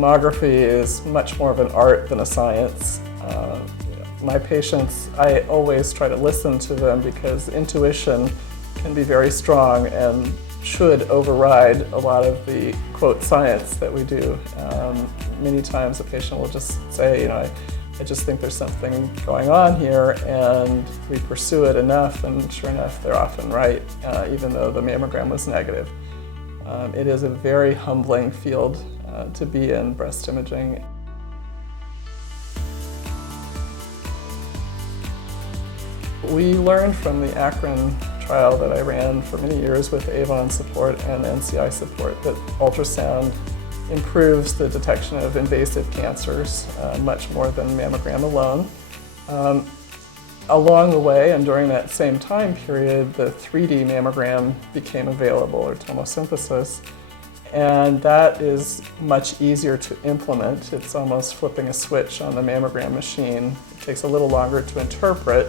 mammography is much more of an art than a science. My patients, I always try to listen to them because intuition can be very strong and should override a lot of the, quote, science that we do. Many times a patient will just say, I just think there's something going on here, and we pursue it enough, and sure enough, they're often right, even though the mammogram was negative. It is a very humbling field to be in, breast imaging. We learned from the Akron trial that I ran for many years with Avon support and NCI support that ultrasound improves the detection of invasive cancers much more than mammogram alone. Along the way, and during that same time period, the 3D mammogram became available, or tomosynthesis, and that is much easier to implement. It's almost flipping a switch on the mammogram machine. It takes a little longer to interpret,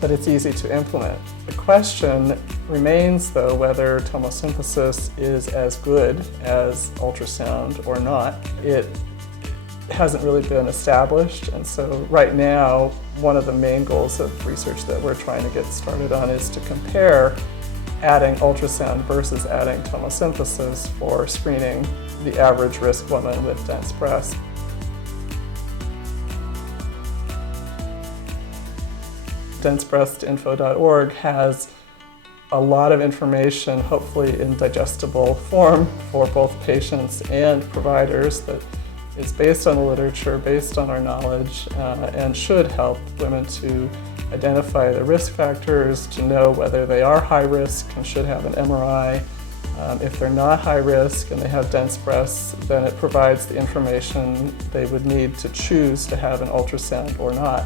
but it's easy to implement. The question remains, though, whether tomosynthesis is as good as ultrasound or not. It hasn't really been established, and so right now, one of the main goals of research that we're trying to get started on is to compare adding ultrasound versus adding tomosynthesis for screening the average risk woman with dense breasts. DenseBreastinfo.org has a lot of information, hopefully in digestible form for both patients and providers, that is based on the literature, based on our knowledge, and should help women to identify the risk factors, to know whether they are high risk and should have an MRI. If they're not high risk and they have dense breasts, then it provides the information they would need to choose to have an ultrasound or not.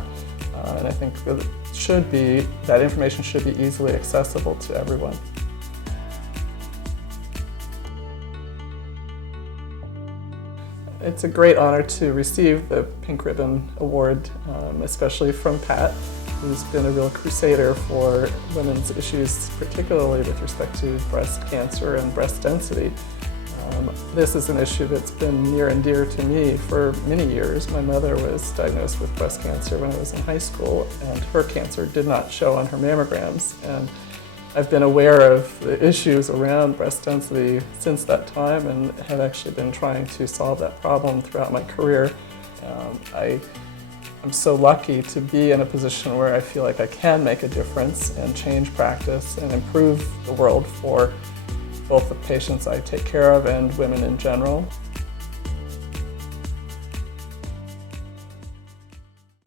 And I think that information should be easily accessible to everyone. It's a great honor to receive the Pink Ribbon Award, especially from Pat, who's been a real crusader for women's issues, particularly with respect to breast cancer and breast density. This is an issue that's been near and dear to me for many years. My mother was diagnosed with breast cancer when I was in high school, and her cancer did not show on her mammograms. And I've been aware of the issues around breast density since that time, and have actually been trying to solve that problem throughout my career. I'm so lucky to be in a position where I feel like I can make a difference and change practice and improve the world for both the patients I take care of and women in general.